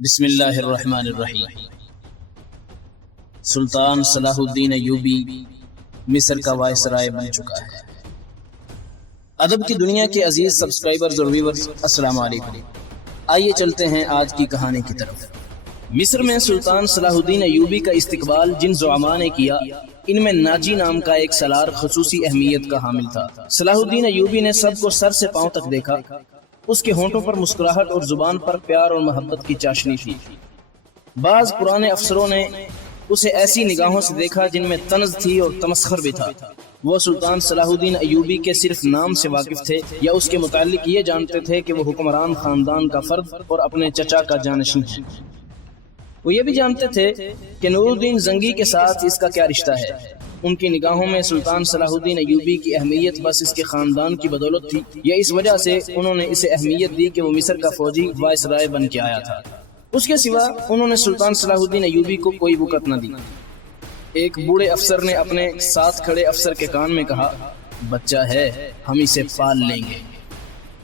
بسم اللہ الرحمن الرحیم۔ سلطان صلاح الدین ایوبی مصر کا وائسرائے بن چکا ہے۔ ادب کی دنیا کے عزیز سبسکرائبرز اور ویورز، السلام علیکم۔ آئیے چلتے ہیں آج کی کہانی کی طرف۔ مصر میں سلطان صلاح الدین ایوبی کا استقبال جن زعماء نے کیا، ان میں ناجی نام کا ایک سالار خصوصی اہمیت کا حامل تھا۔ صلاح الدین ایوبی نے سب کو سر سے پاؤں تک دیکھا۔ اس کے ہونٹوں پر مسکراہٹ اور زبان پر پیار اور محبت کی چاشنی تھی۔ بعض پرانے افسروں نے اسے ایسی نگاہوں سے دیکھا جن میں طنز تھی اور تمسخر بھی تھا۔ وہ سلطان صلاح الدین ایوبی کے صرف نام سے واقف تھے یا اس کے متعلق یہ جانتے تھے کہ وہ حکمران خاندان کا فرد اور اپنے چچا کا جانشین ہے۔ وہ یہ بھی جانتے تھے کہ نور الدین زنگی کے ساتھ اس کا کیا رشتہ ہے۔ ان کی نگاہوں میں سلطان صلاح الدین ایوبی کی اہمیت بس اس کے خاندان کی بدولت تھی، یا اس وجہ سے انہوں نے اسے اہمیت دی کہ وہ مصر کا فوجی وائسرائے بن کے آیا تھا۔ اس کے سوا انہوں نے سلطان صلاح الدین ایوبی کو کوئی وقت نہ دی۔ ایک بوڑھے افسر نے اپنے ساتھ کھڑے افسر کے کان میں کہا، بچہ ہے، ہم اسے پال لیں گے۔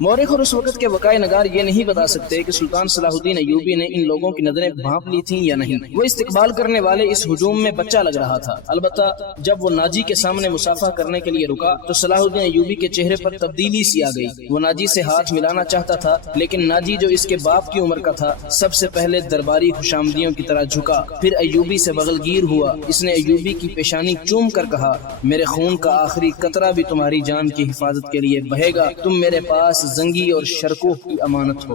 مورخ اور اس وقت کے وقائع نگار یہ نہیں بتا سکتے کہ سلطان صلاح الدین ایوبی نے ان لوگوں کی نظریں بھانپ لی تھیں یا نہیں۔ وہ استقبال کرنے والے اس ہجوم میں بچہ لگ رہا تھا۔ البتہ جب وہ ناجی کے سامنے مصافحہ کرنے کے لیے رکا تو صلاح الدین ایوبی کے چہرے پر تبدیلی سی آ گئی۔ وہ ناجی سے ہاتھ ملانا چاہتا تھا، لیکن ناجی جو اس کے باپ کی عمر کا تھا سب سے پہلے درباری خوشامدیوں کی طرح جھکا، پھر ایوبی سے بغل گیر ہوا۔ اس نے ایوبی کی پیشانی چوم کر کہا، میرے خون کا آخری قطرہ بھی تمہاری جان کی حفاظت کے لیے بہے گا۔ تم میرے پاس زنگی اور شرکوہ کی امانت ہو۔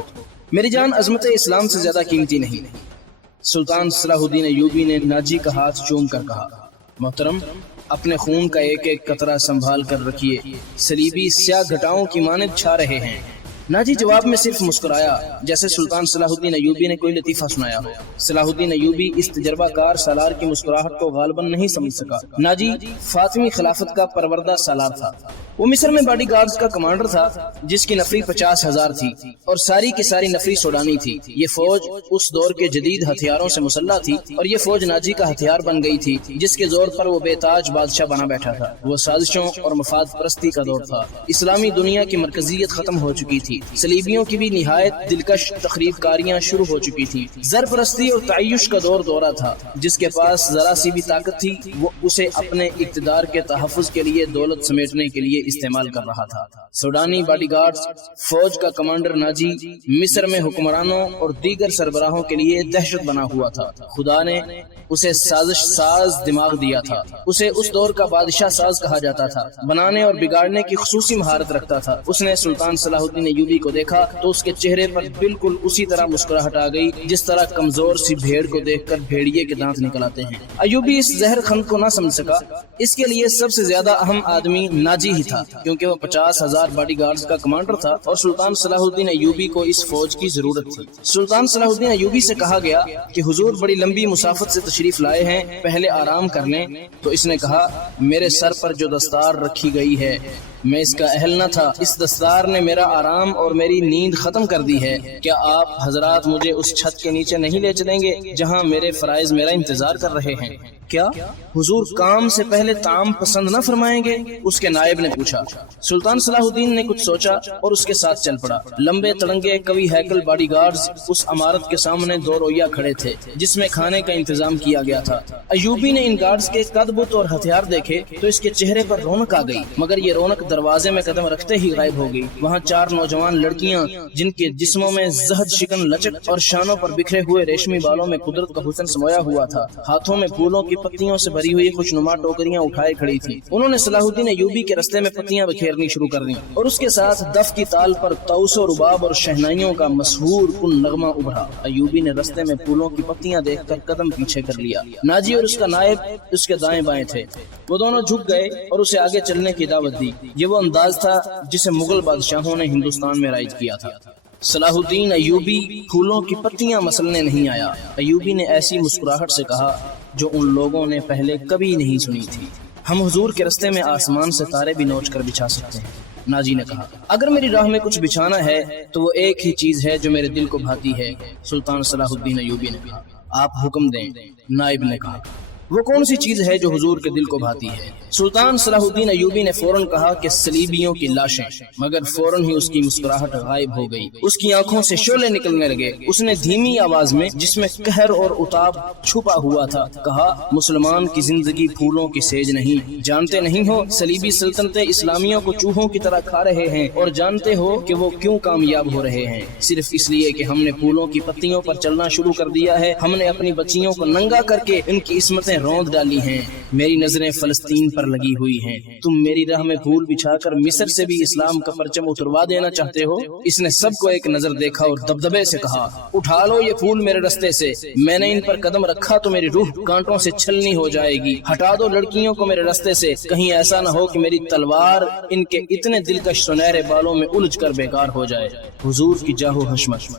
میری جان عظمت اسلام سے زیادہ قیمتی نہیں۔ سلطان صلاح الدین ایوبی نے ناجی کا ہاتھ چوم کر کہا، محترم، اپنے خون کا ایک ایک قطرہ سنبھال کر رکھیے، صلیبی سیاہ گھٹاؤں کی مانند چھا رہے ہیں۔ ناجی جواب میں صرف مسکرایا، جیسے سلطان صلاح الدین ایوبی نے کوئی لطیفہ سنایا ہو۔ صلاح الدین ایوبی اس تجربہ کار سالار کی مسکراہٹ کو غالباً نہیں سمجھ سکا۔ ناجی فاطمی خلافت کا پروردہ سالار تھا۔ وہ مصر میں باڈی گارڈز کا کمانڈر تھا، جس کی نفری 50,000 تھی اور ساری کی ساری نفری سوڈانی تھی۔ یہ فوج اس دور کے جدید ہتھیاروں سے مسلح تھی اور یہ فوج ناجی کا ہتھیار بن گئی تھی، جس کے زور پر وہ بے تاج بادشاہ بنا بیٹھا تھا۔ وہ سازشوں اور مفاد پرستی کا دور تھا۔ اسلامی دنیا کی مرکزیت ختم ہو چکی تھی۔ صلیبیوں کی بھی نہایت دلکش تخریب کاریاں شروع ہو چکی تھی۔ زر پرستی اور تعیش کا دورہ تھا۔ جس کے پاس ذرا سی بھی طاقت تھی وہ اسے اپنے اقتدار کے تحفظ کے لیے دولت سمیٹنے کے لیے استعمال کر رہا تھا۔ سوڈانی باڈی گارڈز فوج کا کمانڈر ناجی مصر میں حکمرانوں اور دیگر سربراہوں کے لیے دہشت بنا ہوا تھا۔ خدا نے اسے سازش ساز دماغ دیا تھا۔ اسے اس دور کا بادشاہ ساز کہا جاتا تھا۔ بنانے اور بگاڑنے کی خصوصی مہارت رکھتا تھا۔ اس نے سلطان صلاح الدین ایوبی کو دیکھا تو اس کے چہرے پر بالکل اسی طرح مسکراہٹ آ گئی جس طرح کمزور سی بھیڑ کو دیکھ کر بھیڑیے کے دانت نکل آتے ہیں۔ ایوبی اس زہر خند کو نہ سمجھ سکا۔ اس کے لیے سب سے زیادہ اہم آدمی ناجی ہی تھا، کیونکہ وہ 50,000 باڈی گارڈز کا کمانڈر تھا اور سلطان صلاح الدین ایوبی کو اس فوج کی ضرورت تھی۔ سلطان صلاح الدین ایوبی سے کہا گیا کہ حضور بڑی لمبی مسافت سے تشریف لائے ہیں، پہلے آرام کر لیں۔ تو اس نے کہا، میرے سر پر جو دستار رکھی گئی ہے میں اس کا اہل نہ تھا۔ اس دستار نے میرا آرام اور میری نیند ختم کر دی ہے۔ کیا آپ حضرات مجھے اس چھت کے نیچے نہیں لے چلیں گے جہاں میرے فرائض میرا انتظار کر رہے ہیں؟ کیا حضور کام سے پہلے طعام پسند نہ فرمائیں گے؟ اس کے نائب نے پوچھا۔ سلطان صلاح الدین نے کچھ سوچا اور اس کے ساتھ چل پڑا۔ لمبے تڑنگے قوی ہیکل باڈی گارڈز اس عمارت کے سامنے دو رویہ کھڑے تھے جس میں کھانے کا انتظام کیا گیا تھا۔ ایوبی نے ان گارڈز کے قد بت اور ہتھیار دیکھے تو اس کے چہرے پر رونق آ گئی، مگر یہ رونق دروازے میں قدم رکھتے ہی غائب ہو گئی۔ وہاں 4 نوجوان لڑکیاں جن کے جسموں میں زہد شکن لچک اور شانوں پر بکھرے ہوئے ریشمی بالوں میں قدرت کا حسن سمویا ہوا تھا، ہاتھوں میں پھولوں کی پتیوں سے بھری ہوئی خوشنما ٹوکریاں اٹھائے کھڑی تھی۔ انہوں نے صلاح الدین ایوبی کے رستے میں پتیاں بکھیرنی شروع کر دیں اور اس کے ساتھ دف کی تال پر طوس و رباب اور شہنائیوں کا مسحور کن نغمہ ابھرا۔ ایوبی نے رستے میں پھولوں کی پتیاں دیکھ کر قدم پیچھے کر لیا۔ ناجی اور اس کا نائب اس کے دائیں بائیں تھے۔ وہ دونوں جھک گئے اور اسے آگے چلنے کی دعوت دی۔ یہ وہ انداز تھا جسے مغل بادشاہوں نے ہندوستان میں رائج کیا تھا۔ صلاح الدین ایوبی پھولوں کی پتیاں مسلنے نہیں آیا۔ ایوبی نے ایسی مسکراہٹ سے کہا جو ان لوگوں نے پہلے کبھی نہیں سنی تھی، ہم حضور کے رستے میں آسمان سے تارے بھی نوچ کر بچھا سکتے ہیں۔ ناجی نے کہا، اگر میری راہ میں کچھ بچھانا ہے تو وہ ایک ہی چیز ہے جو میرے دل کو بھاتی ہے۔ سلطان صلاح الدین ایوبی نے کہا، آپ حکم دیں۔ نائب نے کہا، وہ کون سی چیز ہے جو حضور کے دل کو بھاتی ہے؟ سلطان صلاح الدین ایوبی نے فوراً کہا کہ صلیبیوں کی لاشیں، مگر فوراً ہی اس کی مسکراہٹ غائب ہو گئی، اس کی آنکھوں سے شعلے نکلنے لگے۔ اس نے دھیمی آواز میں، جس میں قہر اور عتاب چھپا ہوا تھا، کہا، مسلمان کی زندگی پھولوں کی سیج نہیں، جانتے نہیں ہو صلیبی سلطنتیں اسلامیوں کو چوہوں کی طرح کھا رہے ہیں، اور جانتے ہو کہ وہ کیوں کامیاب ہو رہے ہیں؟ صرف اس لیے کہ ہم نے پھولوں کی پتیوں پر چلنا شروع کر دیا ہے، ہم نے اپنی بچیوں کو ننگا کر کے ان کی عصمتیں روند ڈالی ہیں۔ میری نظریں فلسطین پر لگی ہوئی ہیں، تم میری راہ میں پھول بچھا کر مصر سے بھی اسلام کا پرچم اتروا دینا چاہتے ہو؟ اس نے سب کو ایک نظر دیکھا اور دبدبے سے کہا، اٹھا لو یہ پھول میرے رستے سے، میں نے ان پر قدم رکھا تو میری روح کانٹوں سے چھلنی ہو جائے گی، ہٹا دو لڑکیوں کو میرے رستے سے، کہیں ایسا نہ ہو کہ میری تلوار ان کے اتنے دلکش سنہرے بالوں میں الجھ کر بیکار ہو جائے۔ حضور کی جاہ و حشمت،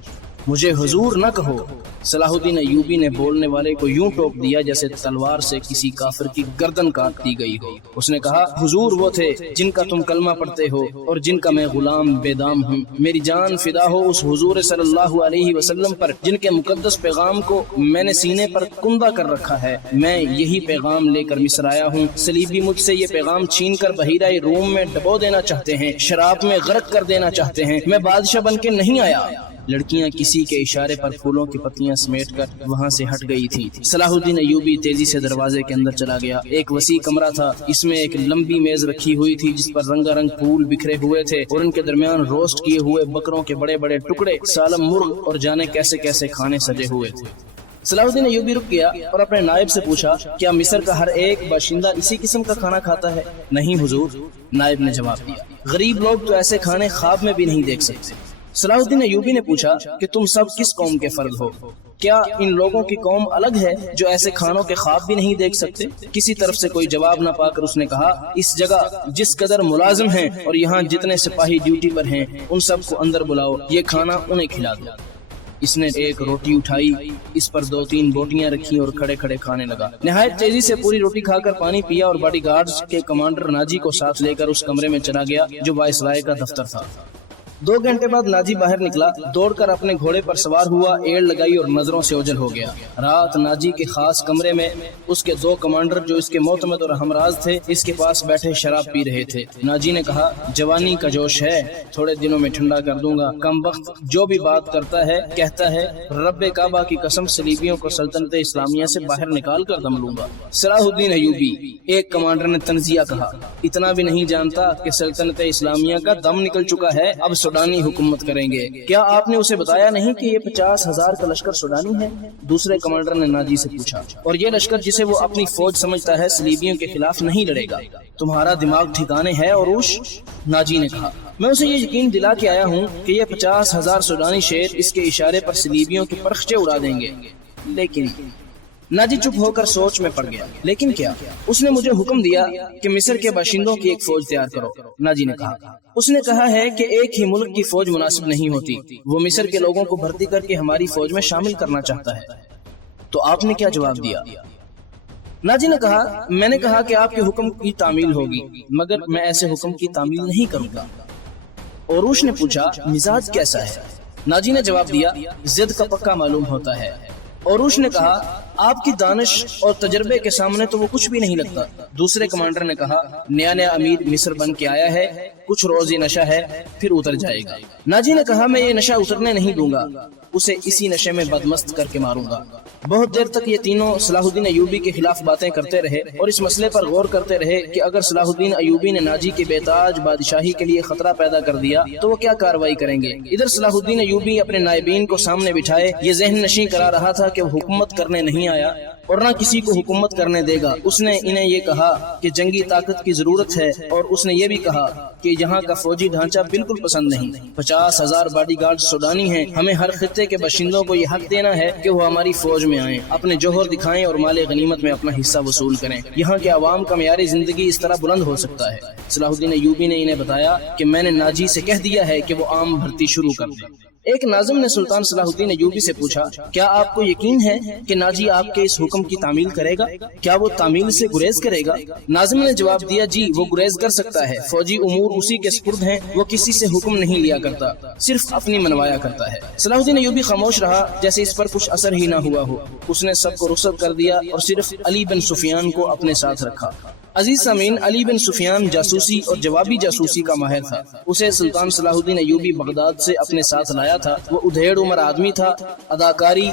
مجھے حضور نہ کہو۔ صلاح الدین ایوبی نے بولنے والے کو یوں ٹوک دیا جیسے تلوار سے کسی کافر کی گردن کاٹ دی گئی ہو۔ اس نے کہا، حضور وہ تھے جن کا تم کلمہ پڑھتے ہو اور جن کا میں غلام بے دام ہوں۔ میری جان فدا ہو اس حضور صلی اللہ علیہ وسلم پر جن کے مقدس پیغام کو میں نے سینے پر کندہ کر رکھا ہے۔ میں یہی پیغام لے کر مصر آیا ہوں۔ صلیبی مجھ سے یہ پیغام چھین کر بحیرہ روم میں ڈبو دینا چاہتے ہیں، شراب میں غرق کر دینا چاہتے ہیں۔ میں بادشاہ بن کے نہیں آیا۔ لڑکیاں کسی کے اشارے پر پھولوں کی پتیاں سمیٹ کر وہاں سے ہٹ گئی تھی۔ صلاح الدین ایوبی تیزی سے دروازے کے اندر چلا گیا۔ ایک وسیع کمرہ تھا، اس میں ایک لمبی میز رکھی ہوئی تھی جس پر رنگا رنگ پھول بکھرے ہوئے تھے، اور ان کے درمیان روسٹ کیے ہوئے بکروں کے بڑے بڑے ٹکڑے، سالم مرغ اور جانے کیسے کیسے کھانے سجے ہوئے تھے۔ صلاح الدین ایوبی رک گیا اور اپنے نائب سے پوچھا، کیا مصر کا ہر ایک باشندہ اسی قسم کا کھانا کھاتا ہے؟ نہیں حضور، نائب نے جواب دیا، غریب لوگ تو ایسے کھانے خواب میں بھی نہیں دیکھ سکتے۔ صلاح الدین ایوبی نے پوچھا کہ تم سب کس قوم کے فرد ہو؟ کیا ان لوگوں کی قوم الگ ہے جو ایسے کھانوں کے خواب بھی نہیں دیکھ سکتے؟ کسی طرف سے کوئی جواب نہ پا کر اس نے کہا، اس جگہ جس قدر ملازم ہیں اور یہاں جتنے سپاہی ڈیوٹی پر ہیں، ان سب کو اندر بلاؤ، یہ کھانا انہیں کھلا دو۔ اس نے ایک روٹی اٹھائی، اس پر 2-3 بوٹیاں رکھی اور کھڑے کھڑے کھانے لگا۔ نہایت تیزی سے پوری روٹی کھا کر پانی پیا اور باڈی گارڈز کے کمانڈر ناجی کو ساتھ لے کر اس کمرے میں چلا گیا جو وائسرائے کا دفتر تھا۔ 2 گھنٹے بعد ناجی باہر نکلا، دوڑ کر اپنے گھوڑے پر سوار ہوا، ایڑ لگائی اور نظروں سے اوجھل ہو گیا۔ رات ناجی کے خاص کمرے میں اس کے 2 کمانڈر جو اس کے معتمد اور ہمراز تھے اس کے پاس بیٹھے شراب پی رہے تھے۔ ناجی نے کہا، جوانی کا جوش ہے، تھوڑے دنوں میں ٹھنڈا کر دوں گا۔ کم وقت جو بھی بات کرتا ہے کہتا ہے، رب کعبہ کی قسم صلیبیوں کو سلطنت اسلامیہ سے باہر نکال کر دم لوں گا۔ صلاح الدین ایوبی، ایک کمانڈر نے تنزیہ کہا، اتنا بھی نہیں جانتا کہ سلطنت اسلامیہ کا دم نکل چکا ہے، اب سوڈانی حکومت کریں گے۔ کیا آپ نے اسے بتایا نہیں کہ یہ 50,000 کا لشکر سوڈانی ہے؟ دوسرے کمانڈر نے ناجی سے پوچھا، اور یہ لشکر جسے وہ اپنی فوج سمجھتا ہے صلیبیوں کے خلاف نہیں لڑے گا۔ تمہارا دماغ ٹھکانے ہے عروش؟ ناجی نے کہا، میں اسے یہ یقین دلا کے آیا ہوں کہ یہ 50,000 سوڈانی شیر اس کے اشارے پر صلیبیوں کے پرخچے اڑا دیں گے، لیکن ناجی چپ ہو کر سوچ میں پڑ گیا۔ لیکن کیا؟ اس نے مجھے حکم دیا کہ مصر کے باشندوں کی ایک فوج تیار کرو۔ ناجی نے کہا، اس نے کہا ہے کہ ایک ہی ملک کی فوج مناسب نہیں ہوتی، وہ مصر کے لوگوں کو بھرتی کر کے ہماری فوج میں شامل کرنا چاہتا ہے۔ تو آپ نے کیا جواب دیا؟ ناجی نے کہا، میں نے کہا کہ آپ کے حکم کی تعمیل ہوگی، مگر میں ایسے حکم کی تعمیل نہیں کروں گا۔ عروش نے پوچھا، مزاج کیسا ہے؟ ناجی نے جواب دیا، ضد کا پکا معلوم ہوتا ہے۔ عروش نے کہا، آپ کی دانش اور تجربے کے سامنے تو وہ کچھ بھی نہیں لگتا۔ دوسرے کمانڈر نے کہا، نیا نیا امیر مصر بن کے آیا ہے، کچھ روزی نشہ ہے، پھر اتر جائے گا۔ ناجی نے کہا، میں یہ نشہ اترنے نہیں دوں گا، اسے اسی نشے میں بدمست کر کے ماروں گا۔ بہت دیر تک یہ تینوں صلاح الدین ایوبی کے خلاف باتیں کرتے رہے اور اس مسئلے پر غور کرتے رہے کہ اگر صلاح الدین ایوبی نے ناجی کے بیتاج بادشاہی کے لیے خطرہ پیدا کر دیا تو وہ کیا کارروائی کریں گے۔ ادھر صلاح الدین ایوبی اپنے نائبین کو سامنے بٹھائے یہ ذہن نشیں کرا رہا تھا کہ وہ حکومت کرنے نہیں آیا اور نہ کسی کو حکومت کرنے دے گا۔ اس نے انہیں یہ کہا کہ جنگی طاقت کی ضرورت ہے، اور اس نے یہ بھی کہا کہ یہاں کا فوجی ڈھانچہ بالکل پسند نہیں۔ 50,000 باڈی گارڈ سوڈانی ہیں، ہمیں ہر خطے کے باشندوں کو یہ حق دینا ہے کہ وہ ہماری فوج میں آئیں، اپنے جوہر دکھائیں اور مال غنیمت میں اپنا حصہ وصول کریں۔ یہاں کے عوام کا معیار زندگی اس طرح بلند ہو سکتا ہے۔ صلاح الدین ایوبی نے انہیں بتایا کہ میں نے ناجی سے کہہ دیا ہے کہ وہ عام بھرتی شروع کر دے۔ ایک ناظم نے سلطان صلاح الدین ایوبی سے پوچھا، کیا آپ کو یقین ہے کہ ناجی آپ کے اس حکم کی تعمیل کرے گا؟ کیا وہ تعمیل سے گریز کرے گا؟ ناظم نے جواب دیا، جی وہ گریز کر سکتا ہے، فوجی امور اسی کے سپرد ہیں، وہ کسی سے حکم نہیں لیا کرتا، صرف اپنی منوایا کرتا ہے۔ صلاح الدین ایوبی خاموش رہا، جیسے اس پر کچھ اثر ہی نہ ہوا ہو۔ اس نے سب کو رخصت کر دیا اور صرف علی بن سفیان کو اپنے ساتھ رکھا۔ عزیز سامعین، علی بن سفیان جاسوسی اور جوابی جاسوسی کا ماہر تھا۔ اسے سلطان صلاح الدین ایوبی بغداد سے اپنے ساتھ لایا تھا۔ وہ ادھیڑ عمر آدمی تھا، اداکاری،